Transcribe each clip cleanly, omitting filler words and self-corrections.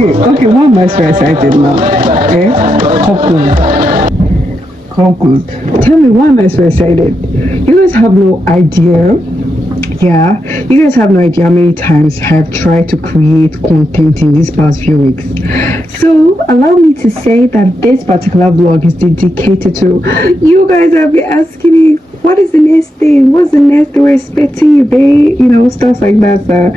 Okay, what am I so excited now? Eh? Conclude. Tell me, why am I so excited? You guys have no idea. Yeah, you guys have no idea how many times I've tried to create content in these past few weeks. So, allow me to say that this particular vlog is dedicated to you guys have been asking me, what is the next thing? What's the next thing we're expecting you, babe? You know, stuff like that. So,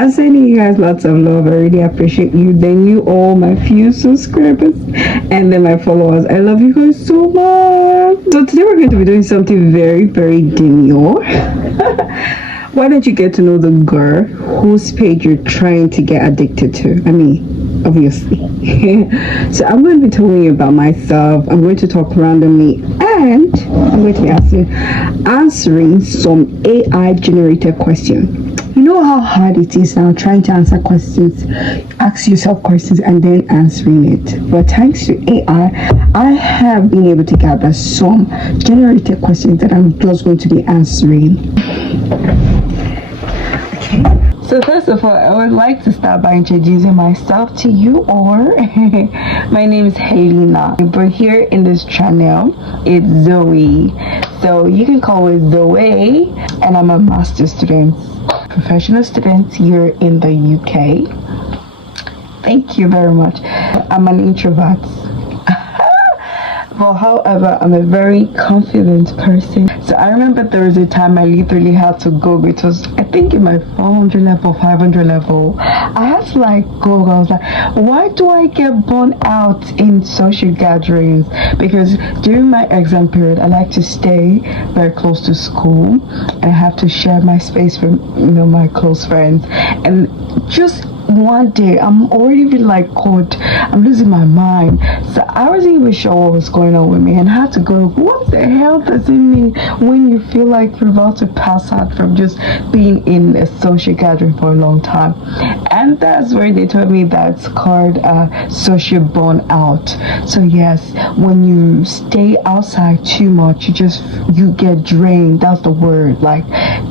I'm sending you guys lots of love. I really appreciate you. Then you all, my few subscribers, and then my followers. I love you guys so much. So today we're going to be doing something very, very demure. Why don't you get to know the girl whose page you're trying to get addicted to? I mean, obviously. So I'm going to be telling you about myself. I'm going to talk randomly, and I'm going to be answering some AI generated questions. You know how hard it is now trying to answer questions, ask yourself questions and then answering it. But thanks to AI, I have been able to gather some generated questions that I'm just going to be answering. Okay. So first of all, I would like to start by introducing myself to you, or my name is Helena. But here in this channel, it's Zoey. So you can call it Zoey, and I'm a master's student, professional student here in the UK. Thank you very much. I'm an introvert. But however, I'm a very confident person. So I remember there was a time I literally had to go. It was, I think, in my 400 level, 500 level. I had to go. I was like, why do I get burnt out in social gatherings? Because during my exam period, I like to stay very close to school. And I have to share my space with, my close friends. And just one day I'm already been God, I'm losing my mind. So I wasn't even sure what was going on with me, and I had to go, what the hell does it mean when you feel like you're about to pass out from just being in a social gathering for a long time? And that's where they told me that's called social burnout. So yes, when you stay outside too much, you get drained. That's the word.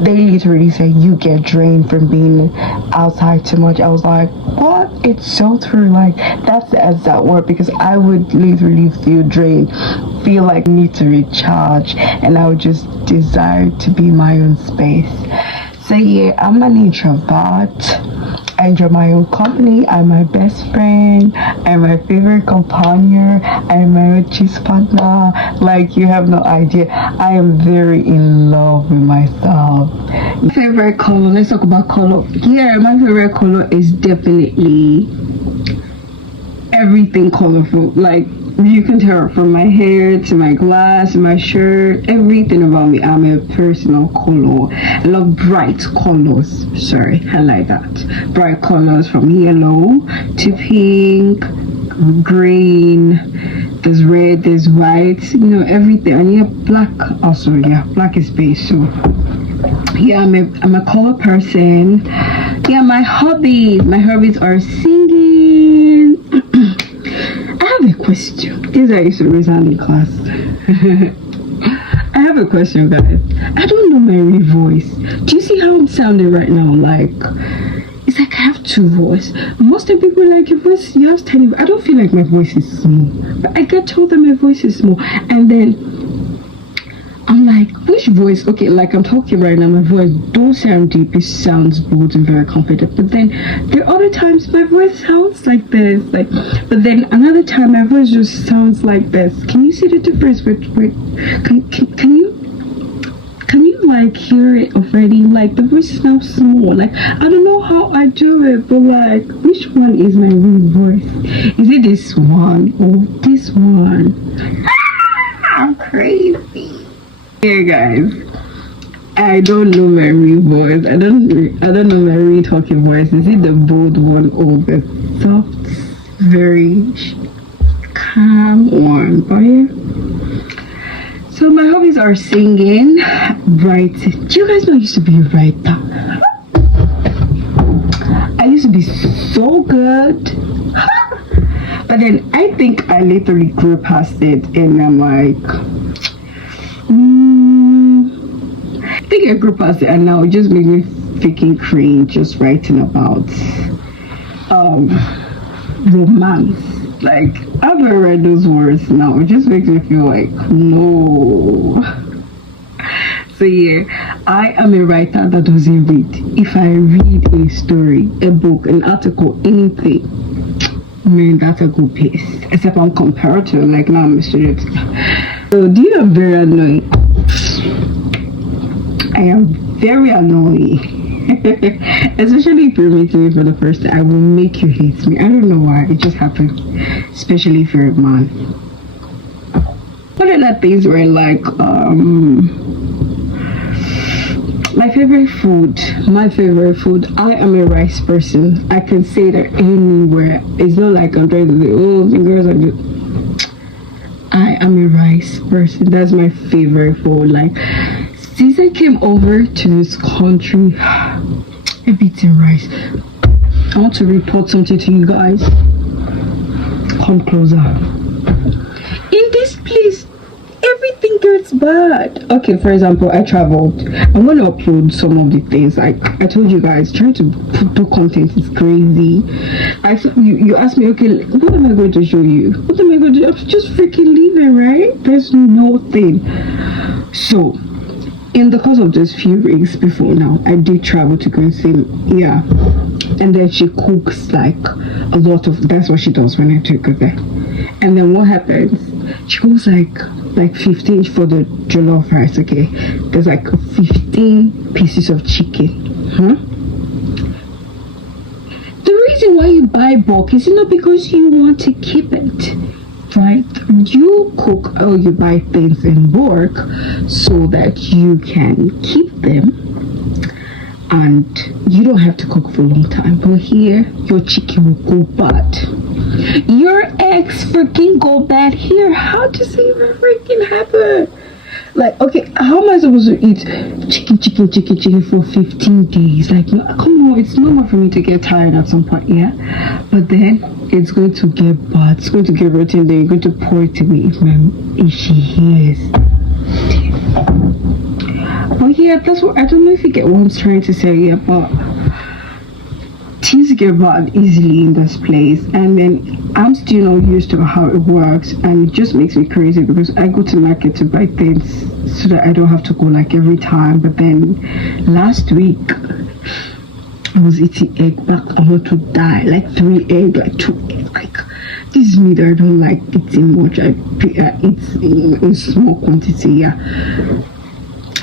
They literally say you get drained from being outside too much. I was like, what? It's so true. That's the exact word, because I would literally feel drained, feel like I need to recharge, and I would just desire to be my own space. So yeah, I'm an introvert. I enjoy my own company. I'm my best friend. I'm my favorite companion. I'm my cheese partner. You have no idea. I am very in love with myself. My favorite color. Let's talk about color. Yeah, my favorite color is definitely everything colorful. You can tell from my hair to my glass, my shirt, everything about me. I'm a personal color. I love bright colors. Sorry, I like that. Bright colors, from yellow to pink, green, there's red, there's white, everything. And yeah, black also. Yeah, black is base. So yeah, I'm a color person. Yeah, my hobbies are singing. I have a question. This I used to raise hand in class. I have a question, guys. I don't know my real voice. Do you see how I'm sounding right now? It's I have two voices. Most of the people your voice, you have tiny. I don't feel like my voice is small. But I get told that my voice is small. And then I'm which voice? Okay, I'm talking right now, my voice don't sound deep, it sounds bold and very confident. But then there are other times my voice sounds like this, but then another time my voice just sounds like this. Can you see the difference? Wait, can you hear it already? The voice is now small. I don't know how I do it, but which one is my real voice? Is it this one or this one? I'm crazy. Hey guys, I don't know my real voice. I don't know my real talking voice. Is it the bold one or the soft, very calm one? But yeah. So my hobbies are singing, writing. Do you guys know I used to be a writer? I used to be so good. But then I think I literally grew past it, and I'm I think I grew past it, and now it just made me freaking cringe just writing about romance. Like, I've never read those words now. It just makes me feel like, no. So yeah, I am a writer that doesn't read. If I read a story, a book, an article, anything, man, that's a good pace. Except I'm comparative, like now I'm a student. So do you are very annoying? I am very annoying. Especially if you're meeting me for the first time, I will make you hate me. I don't know why, it just happens. Especially if you're a man. What are the things where like my favorite food, I am a rice person. I can say that anywhere. It's not like I'm trying to say, oh, the girls are good. I am a rice person. That's my favorite food. Like, since I came over to this country, I've eaten rice. I want to report something to you guys. Come closer. In this place, everything gets bad. Okay, for example, I traveled. I'm going to upload some of the things. Like I told you guys, trying to do content is crazy. You asked me, okay, what am I going to show you? What am I going to do? I'm just freaking leaving, right? There's nothing. So, in the course of those few weeks before now, I did travel to Quincy. Yeah. And then she cooks like a lot of, that's what she does when I take her there. And then what happens? She cooks like 15 for the jollof rice, okay? There's like 15 pieces of chicken. The reason why you buy bulk is not because you want to keep it, right? You cook or you buy things in bulk so that you can keep them and you don't have to cook for a long time. But here, your chicken will go bad. Your eggs freaking go bad here. How does it even freaking happen? Like, okay, how am I supposed to eat chicken for 15 days? Like, come on, it's normal for me to get tired at some point, yeah? But then, it's going to get bad. It's going to get rotten. Then you're going to pour it to me if she hears. But yeah, that's what, I don't know if you get what I'm trying to say, yeah, but things get bad easily in this place, and then I'm still not used to how it works, and it just makes me crazy because I go to market to buy things so that I don't have to go like every time. But then last week I was eating egg back. I want to die. Like 3 eggs, like 2 eggs. Like, this is me that I don't like eating much. I eat in small quantity, yeah.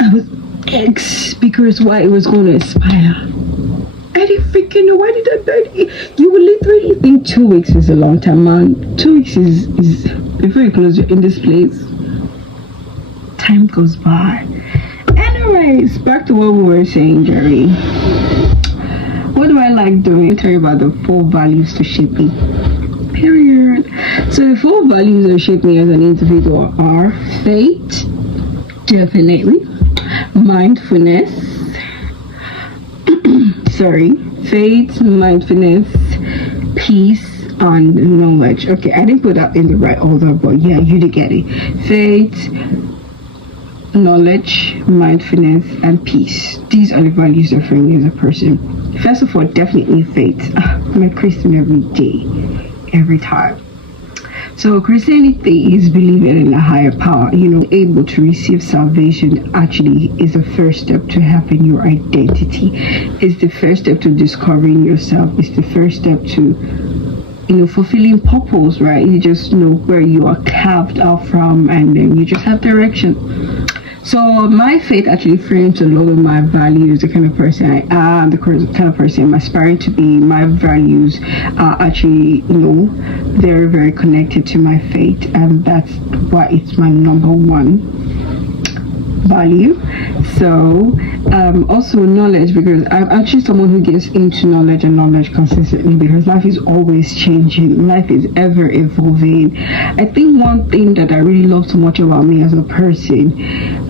I was eggs because why it was going to expire. I didn't freaking know. Why did I buy it? You would literally think 2 weeks is a long time, man. 2 weeks is before you close in this place. Time goes by. Anyways, back to what we were saying, Jerry. What do I like doing? I'll tell you about the 4 values to shape me. Period. So the 4 values that shape me as an individual are faith, definitely, mindfulness, faith, mindfulness, peace, and knowledge. Okay, I didn't put that in the right order, but yeah, you did get it. Faith, knowledge, mindfulness, and peace. These are the values that frame me as a person. First of all, definitely faith. I'm a Christian every day, every time. So Christianity is believing in a higher power, able to receive salvation actually is the first step to having your identity. It's the first step to discovering yourself. It's the first step to, fulfilling purpose, right? You just know where you are carved out from, and then you just have direction. So my faith actually frames a lot of my values, the kind of person I am, the kind of person I'm aspiring to be. My values are actually, very, very connected to my faith, and that's why it's my number 1 value. So also knowledge, because I'm actually someone who gets into knowledge consistently, because life is always changing, life is ever evolving. I think one thing that I really love so much about me as a person,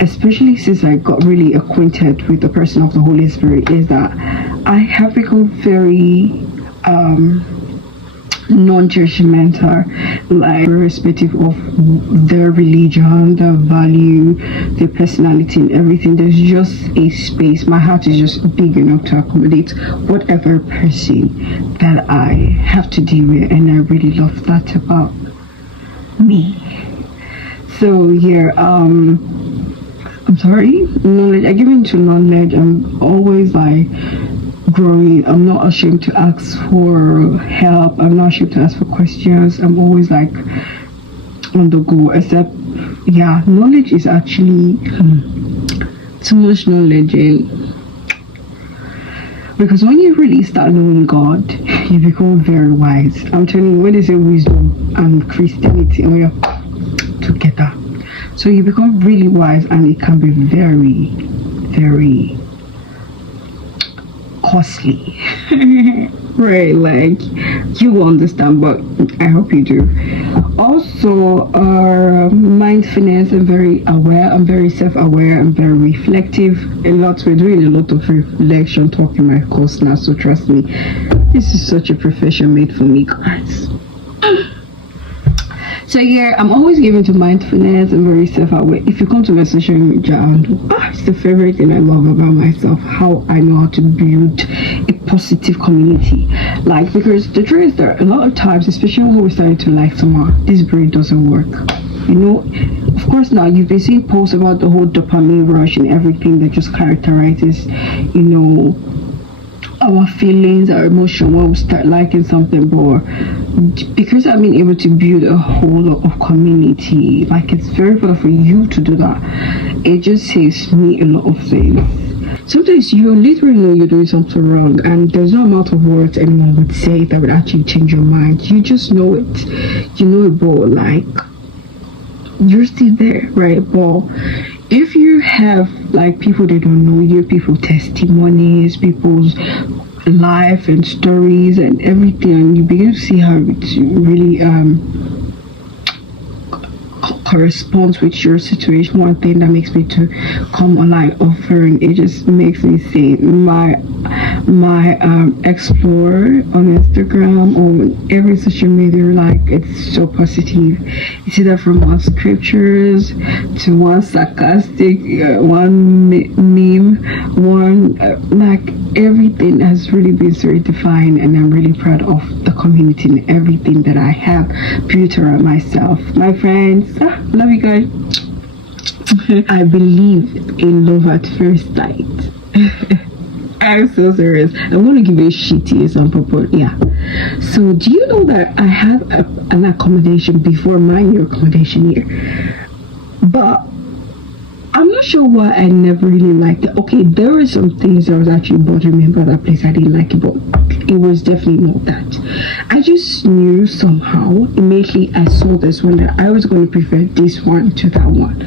especially since I got really acquainted with the person of the Holy Spirit, is that I have become very non-judgmental, like irrespective of their religion, their value, their personality and everything. There's just a space. My heart is just big enough to accommodate whatever person that I have to deal with, and I really love that about me. So yeah, I'm sorry, knowledge. I give into knowledge. I'm always like growing. I'm not ashamed to ask for help. I'm not ashamed to ask for questions. I'm always like on the go. Except, yeah, knowledge is actually too much knowledge. Because when you really start knowing God, you become very wise. I'm telling you, when they say wisdom and Christianity, we are together. So you become really wise, and it can be very, very costly. Right, like you understand, but I hope you do. Also, mindfulness. I'm very aware. I'm very self-aware. I'm very reflective. We're doing a lot of reflection talk in my course now, so trust me, this is such a profession made for me, guys. So yeah, I'm always given to mindfulness. I'm very self-aware. If you come to my social media, it's the favorite thing I love about myself, how I know how to build a positive community. Like, because the truth is that a lot of times, especially when we're starting to like someone, this brain doesn't work. You know, of course now you've been seeing posts about the whole dopamine rush and everything that just characterizes, you know, our feelings, our emotion when we start liking something. But because I've been able to build a whole lot of community, like it's very hard for you to do that. It just saves me a lot of things. Sometimes you literally know you're doing something wrong, and there's no amount of words anyone would say that would actually change your mind. You just know it. You know it, but like you're still there, right? But if you have like people that don't know you, people testimonies, people's life and stories and everything, and you begin to see how it really corresponds with your situation. One thing that makes me to come online offering, it just makes me say my explore on Instagram or every social media, like it's so positive. It's either from one scriptures to one sarcastic, one meme, one like everything has really been so defined, and I'm really proud of the community and everything that I have built around myself. My friends, love you guys. I believe in love at first sight. I'm so serious. I'm going to give you a shitty example, but yeah. So do you know that I have an accommodation before my new accommodation here? But I'm not sure why I never really liked it. Okay, there were some things that was actually bothering me about that place. I didn't like it, but it was definitely not that. I just knew somehow, immediately I saw this one, that I was going to prefer this one to that one.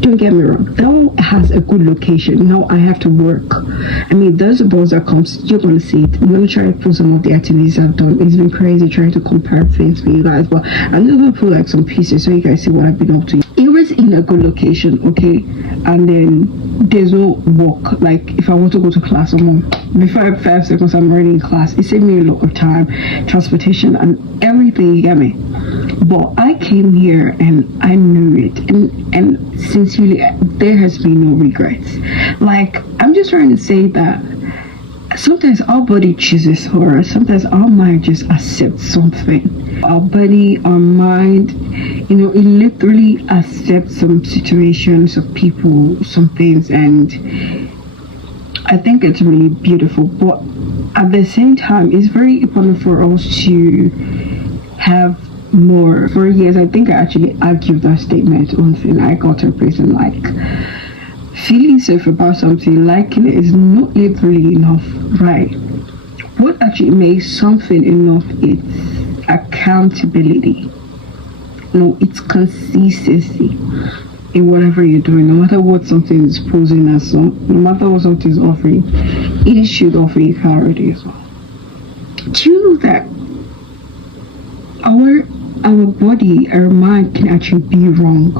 Don't get me wrong, that one has a good location. Now I have to work. I mean, there's a bus that comes, you're going to see it. I'm going to try to put some of the activities I've done. It's been crazy trying to compare things for you guys, but I'm just going to put like some pieces so you guys see what I've been up to. It was in a good location, okay? And then there's no walk. Like if I want to go to class, before I have 5 seconds I'm already in class. It saved me a lot of time, transportation and everything, you get me? But I came here and I knew it, and sincerely there has been no regrets. Like, I'm just trying to say that sometimes our body chooses for us. Sometimes our mind just accepts something. Our body, our mind, you know, it literally accepts some situations of people, some things, and I think it's really beautiful. But at the same time, it's very important for us to have more. For years, I think I actually argued that statement until I got to prison. Like, feeling safe about something, liking it is not literally enough, right? What actually makes something enough is accountability. No, it's consistency in whatever you're doing. No matter what something is posing as, no matter what something is offering, it should offer you clarity as well. Do you know that our body, our mind can actually be wrong?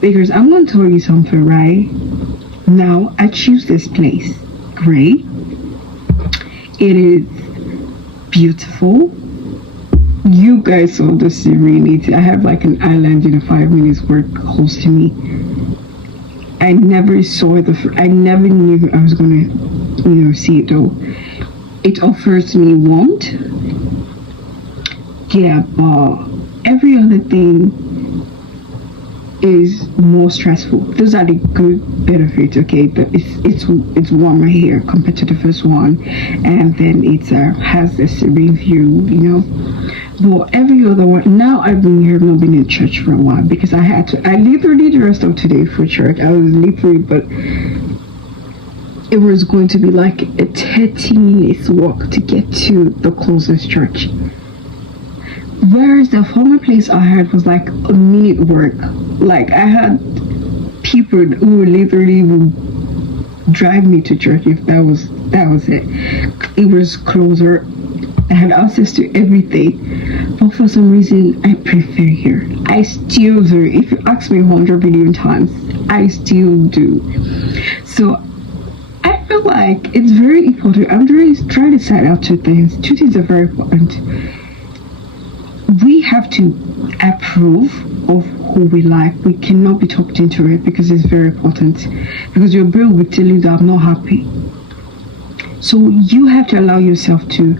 Because I'm going to tell you something, right? Now, I choose this place. Great. It is beautiful. You guys saw the serenity. I have like an island in a 5 minutes walk close to me. I never saw it. I never knew I was gonna, see it though. It offers me warmth. Yeah, but every other thing is more stressful. Those are the good benefits, okay? But it's warmer here compared to the first one, and then it has a serene view. But every other one, now I've not been in church for a while because I had to. I literally the rest of today for church. I was literally, but it was going to be like a 30 minutes walk to get to the closest church. Whereas the former place I had was like a minute work. Like I had people who literally would drive me to church if that was it. It was closer. I had access to everything. But for some reason I prefer here. I still do. If you ask me 100 billion times, I still do. So I feel like it's very important. I'm trying to set out two things. Two things are very important. We have to approve of who we like. We cannot be talked into it because it's very important. Because your brain will tell you that I'm not happy. So you have to allow yourself to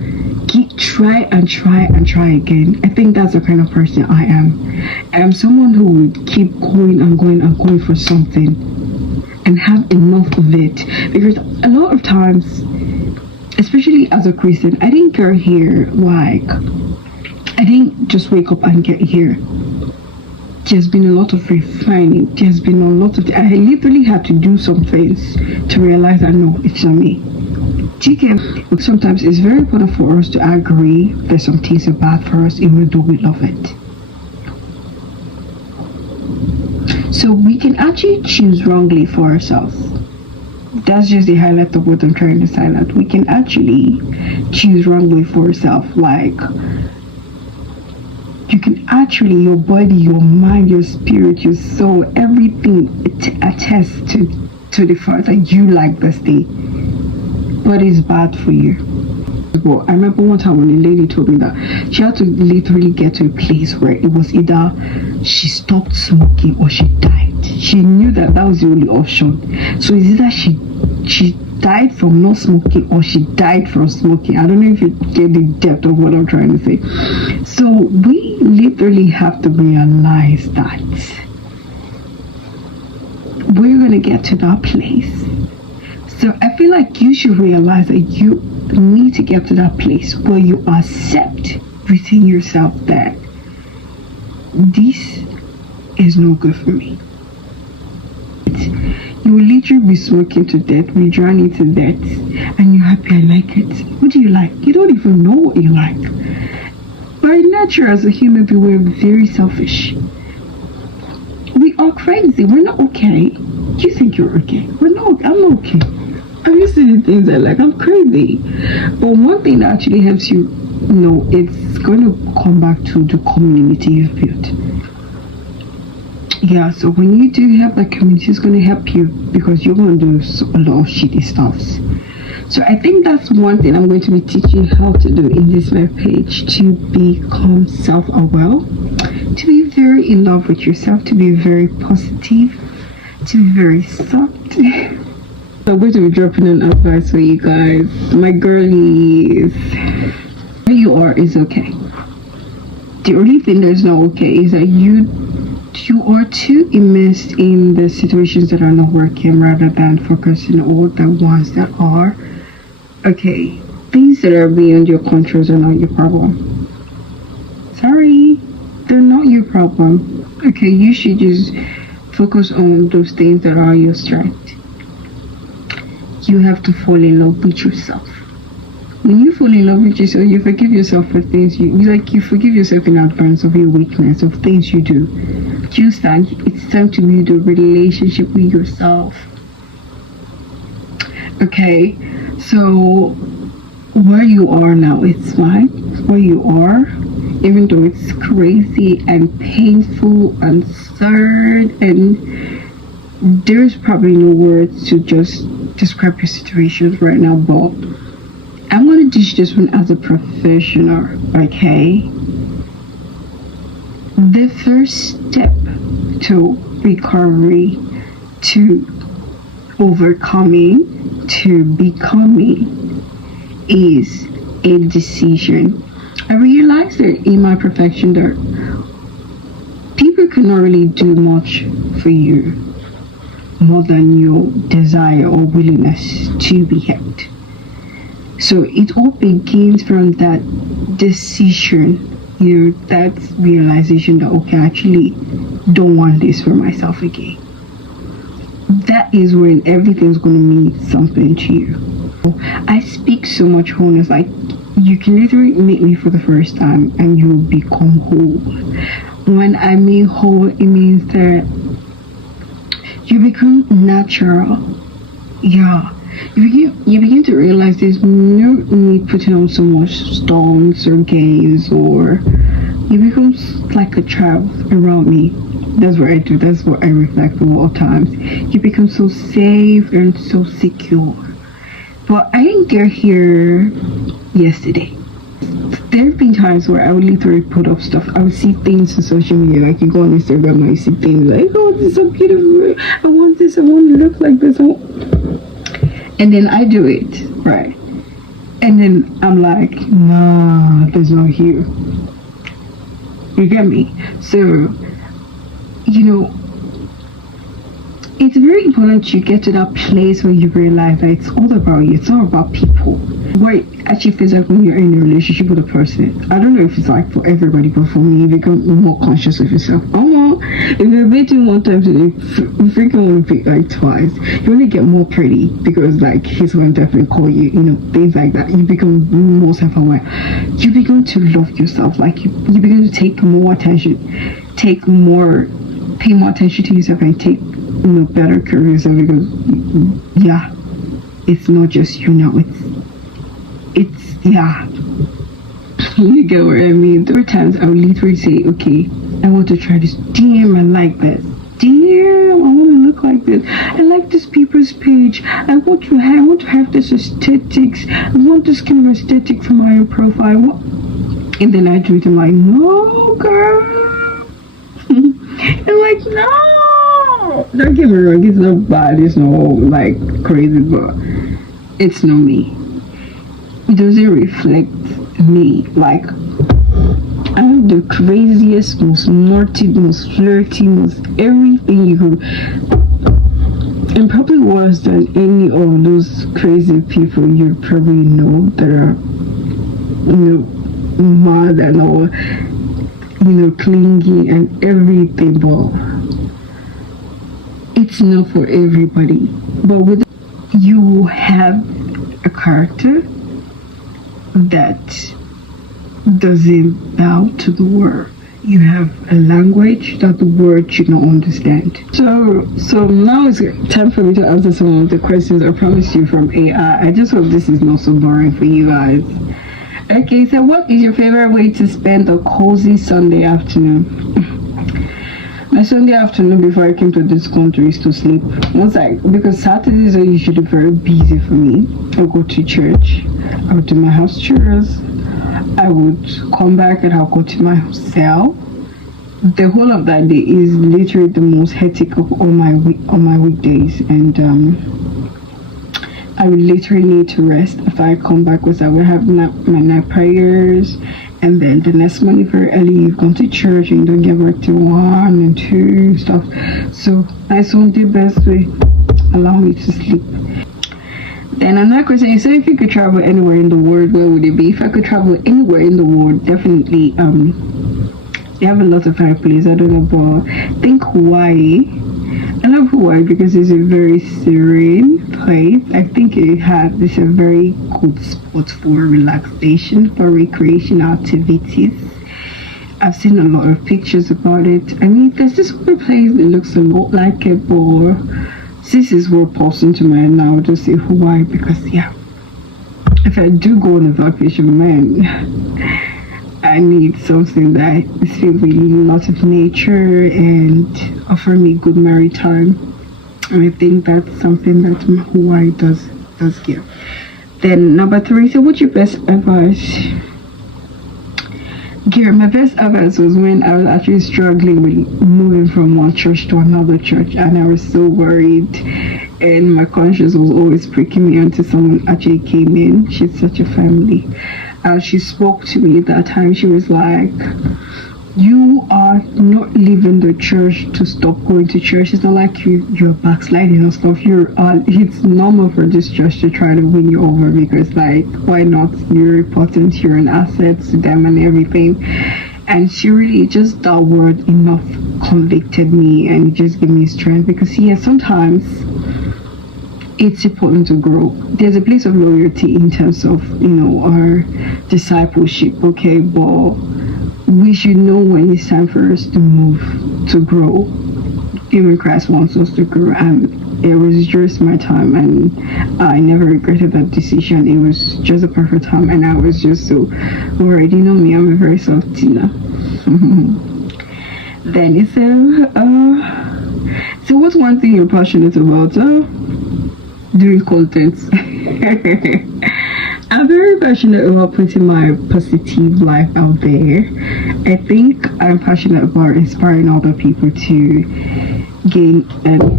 try again. I think that's the kind of person I am. I am someone who would keep going and going for something and have enough of it. Because a lot of times, especially as a Christian, I didn't get here I didn't just wake up and get here. There's been a lot of refining. There's been a lot of... I literally had to do some things to realize that no, it's not me. Sometimes it's very important for us to agree that some things are bad for us even though we love it. So we can actually choose wrongly for ourselves. That's just the highlight of what I'm trying to say. That we can actually choose wrongly for ourselves. Like... you can actually, your body, your mind, your spirit, your soul, everything attests to the fact that you like this thing, but it's bad for you. Well, I remember one time when a lady told me that she had to literally get to a place where it was either she stopped smoking or she died. She knew that was the only option. So it's either she died from not smoking or she died from smoking. I don't know if you get the depth of what I'm trying to say. So we literally have to realize that we're going to get to that place. So I feel like you should realize that you need to get to that place where you accept within yourself that this is no good for me. You will literally be smoking to death, be drowning to death, and you're happy I like it. What do you like? You don't even know what you like. By nature, as a human being, we're very selfish. We are crazy. We're not okay. You think you're okay. I'm not okay. I'm used to the things I like. I'm crazy. But one thing that actually helps you know, it's going to come back to the community you've built. Yeah, so when you do have that community, it's going to help you because you're going to do a lot of shitty stuffs. So I think that's one thing I'm going to be teaching how to do in this web page, to become self-aware, to be very in love with yourself, to be very positive, to be very soft. I'm going to be dropping an advice for you guys. My girlies, where you are is okay. The only thing that's not okay is that you are too immersed in the situations that are not working rather than focusing on the ones that are. Okay, things that are beyond your controls are not your problem. Sorry, they're not your problem. Okay, you should just focus on those things that are your strength. You have to fall in love with yourself. When you fall in love with yourself, you forgive yourself for things you forgive yourself in advance of your weakness, of things you do. Just that it's time to build a relationship with yourself. Okay, so where you are now, it's fine. Where you are, even though it's crazy and painful and sad, and there's probably no words to just describe your situations right now, but I'm going to teach this one as a professional, okay? first step to recovery, to overcoming, to becoming is a decision. I realized that in my perfection that people cannot really do much for you more than your desire or willingness to be helped. So it all begins from that decision, that realization that, okay, I actually don't want this for myself again. That is when everything's going to mean something to you. I speak so much wholeness, like you can literally meet me for the first time and you will become whole. When I mean whole, it means that you become natural. Yeah. You begin to realize there's no need putting on so much stones or gaze, or you become like a child around me. That's what I do. That's what I reflect a lot of times. You become so safe and so secure. But I didn't get here yesterday. There have been times where I would literally put up stuff. I would see things on social media, like you go on Instagram and you see things like, oh, this is so beautiful. I want this. I want to look like this. And then I do it, right? And then I'm like, nah, there's no here. You get me? So, it's very important you get to that place where you realize that it's all about you. It's all about people. What it actually feels like when you're in a relationship with a person. I don't know if it's like for everybody, but for me, you become more conscious of yourself. If you're dating one time today, you freaking want to pick like twice. You only get more pretty because like he's going to definitely call you, things like that. You become more self-aware. You begin to love yourself. Like you begin to take more attention, pay more attention to yourself, and take better care of yourself, because it's not just you now, it's you get what I mean. There were times I would literally say, okay, I want to try this. Damn, I like that. Damn, I want to look like this. I like this people's page. I want to have this aesthetics. I want this kind of aesthetic for my profile. And then I do it. I'm like, no, girl. I'm like, no. Don't get me wrong. It's not bad. It's not like crazy, but it's not me. It doesn't reflect me. Like, I'm the craziest, most naughty, most flirty, most everything you could, and probably worse than any of those crazy people you probably know that are, mad and all, clingy and everything. But it's not for everybody. But with you have a character that doesn't bow to the word. You have a language that the word should not understand. So now it's time for me to answer some of the questions I promised you from AI. I just hope this is not so boring for you guys. Okay, so what is your favorite way to spend a cozy Sunday afternoon? My Sunday afternoon before I came to this country is to sleep. Because Saturdays are usually very busy for me. I'll go to church, I'll do my house chores, I would come back and I'll go to my hotel. The whole of that day is literally the most hectic of all my weekdays, and I would literally need to rest after I come back, because I would have my night prayers, and then the next morning very early you've gone to church and you don't get back till 1 and 2 stuff. So that's one the best way allow me to sleep. Then another question is, so if you could travel anywhere in the world, where would it be? If I could travel anywhere in the world, definitely they have a lot of fine places. I don't know, but I think Hawaii. I love Hawaii because it's a very serene place. I think it's a very good spot for relaxation, for recreation activities. I've seen a lot of pictures about it. I mean, there's this other place that looks a lot like it, but this is what pops into my head now. I'll just say Hawaii because, if I do go on a vacation, man, I need something that is filled with a lot of nature and offer me good maritime. And I think that's something that Hawaii does give. Then number 3, so what's your best advice? Girl, my best advice was when I was actually struggling with moving from one church to another church, and I was so worried, and my conscience was always pricking me until someone actually came in. She's such a family, and she spoke to me at that time. She was like, "You are not leaving the church to stop going to church. It's not like you're backsliding and stuff. It's normal for this church to try to win you over, because like, why not? You're important, you're an asset to them and everything." And she really, just that word enough convicted me and just gave me strength, because yeah, sometimes it's important to grow. There's a place of loyalty in terms of, our discipleship, okay, but we should know when it's time for us to move, to grow. Even Christ wants us to grow, and it was just my time, and I never regretted that decision. It was just a perfect time, and I was just so worried. You know me, I'm a very soft Tina. Then it said, so what's one thing you're passionate about? Doing content. I'm very passionate about putting my positive life out there. I think I'm passionate about inspiring other people to gain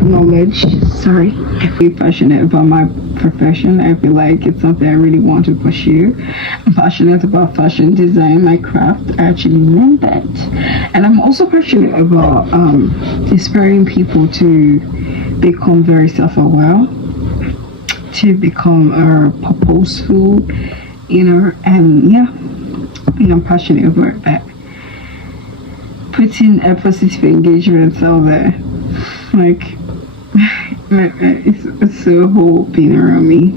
knowledge. Sorry. I'm very passionate about my profession. I feel like it's something I really want to pursue. I'm passionate about fashion design, my craft. I actually learned that. And I'm also passionate about inspiring people to become very self-aware, to become purposeful, and yeah, I'm passionate about that. Putting a positive engagement out there, like it's a whole thing around me.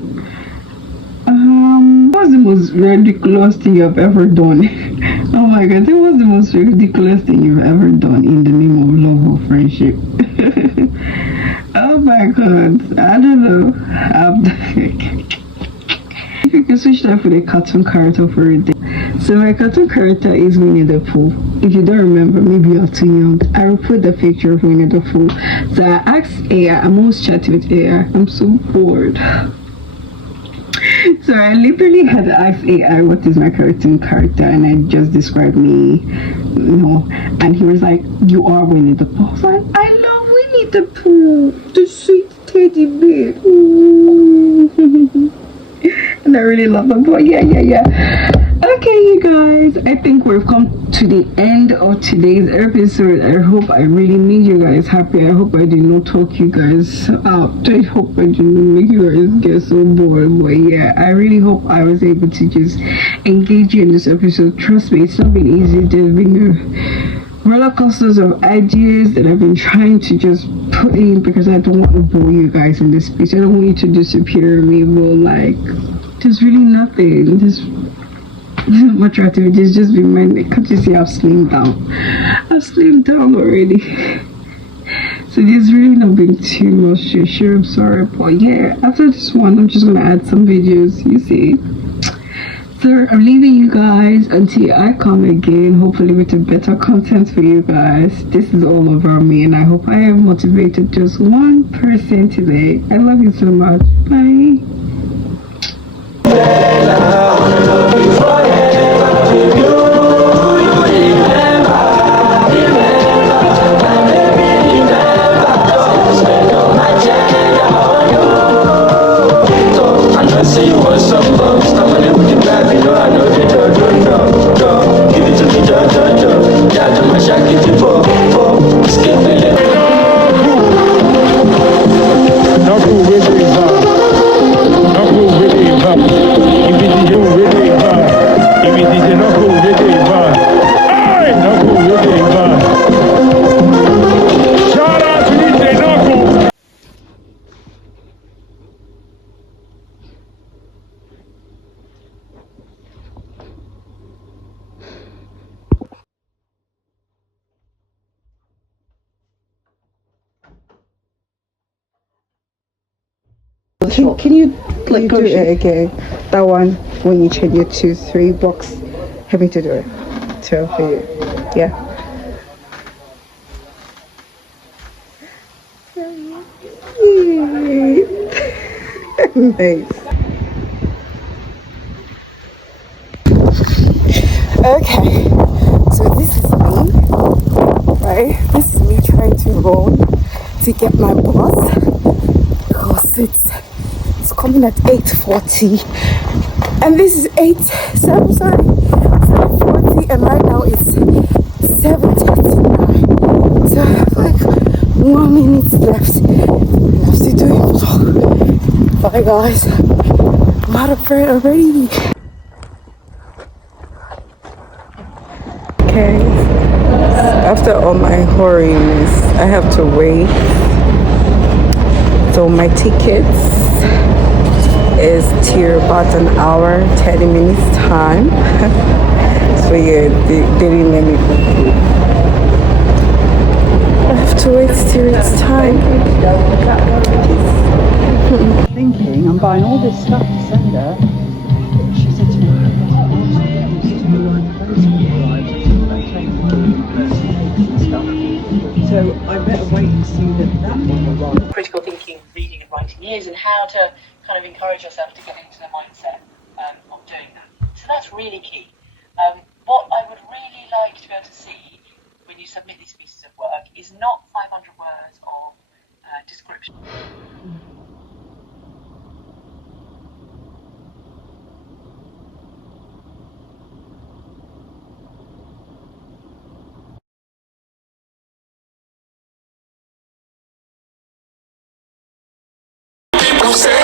What's the most ridiculous thing you've ever done? Oh my god, what was the most ridiculous thing you've ever done in the name of love or friendship? Oh my god, I don't know. If you can switch that for a cartoon character for a day. So my cartoon character is Winnie the Pooh. If you don't remember, maybe you're too young. I will put the picture of Winnie the Pooh. So I asked AI, I'm always chatting with AI. I'm so bored. So I literally had to ask AI what is my cartoon character, and I just described me, and he was like, "You are Winnie the Pooh." I was like, "I love Winnie the Pooh, the sweet teddy bear." And I really love them. But yeah. Okay, you guys, I think we've come to the end of today's episode. I hope I really made you guys happy. I hope I did not talk you guys out. I hope I didn't make you guys get so bored. But yeah, I really hope I was able to just engage you in this episode. Trust me, it's not been easy. There's been roller coasters of ideas that I've been trying to just put in, because I don't want to bore you guys in this space. I don't want you to disappear on me. But like, there's really nothing. There's much activity. It's just been my, can't you see I've slimmed down? I've slimmed down already. So there's really not been too much to share. I'm sorry, but yeah, after this one I'm just gonna add some videos, you see. So I'm leaving you guys until I come again, hopefully with a better content for you guys. This is all about me, and I hope I have motivated just one person today. I love you so much. Bye. Can you like do it again? That one when you change it to 3 box. Help me to do it. So for you. Yeah. Nice. Okay. Anyway, this is me trying to run to get my bus because it's coming at 8:40 and this is 7:40 and right now it's 7:39. So I have like 1 minute left. I have to do a vlog. Bye guys. I'm out of bread already. Okay. After all my hurries, I have to wait. So my tickets is till about an hour, 30 minutes time. So yeah, they didn't let me go through. I have to wait till it's time. Thinking I'm buying all this stuff to send her. She said to me, so I better wait and see that one arrives. Critical thinking, reading and writing is, and how to kind of encourage ourselves to get into the mindset of doing that. So that's really key. What I would really like to be able to see when you submit these pieces of work is not 500 words of description. People say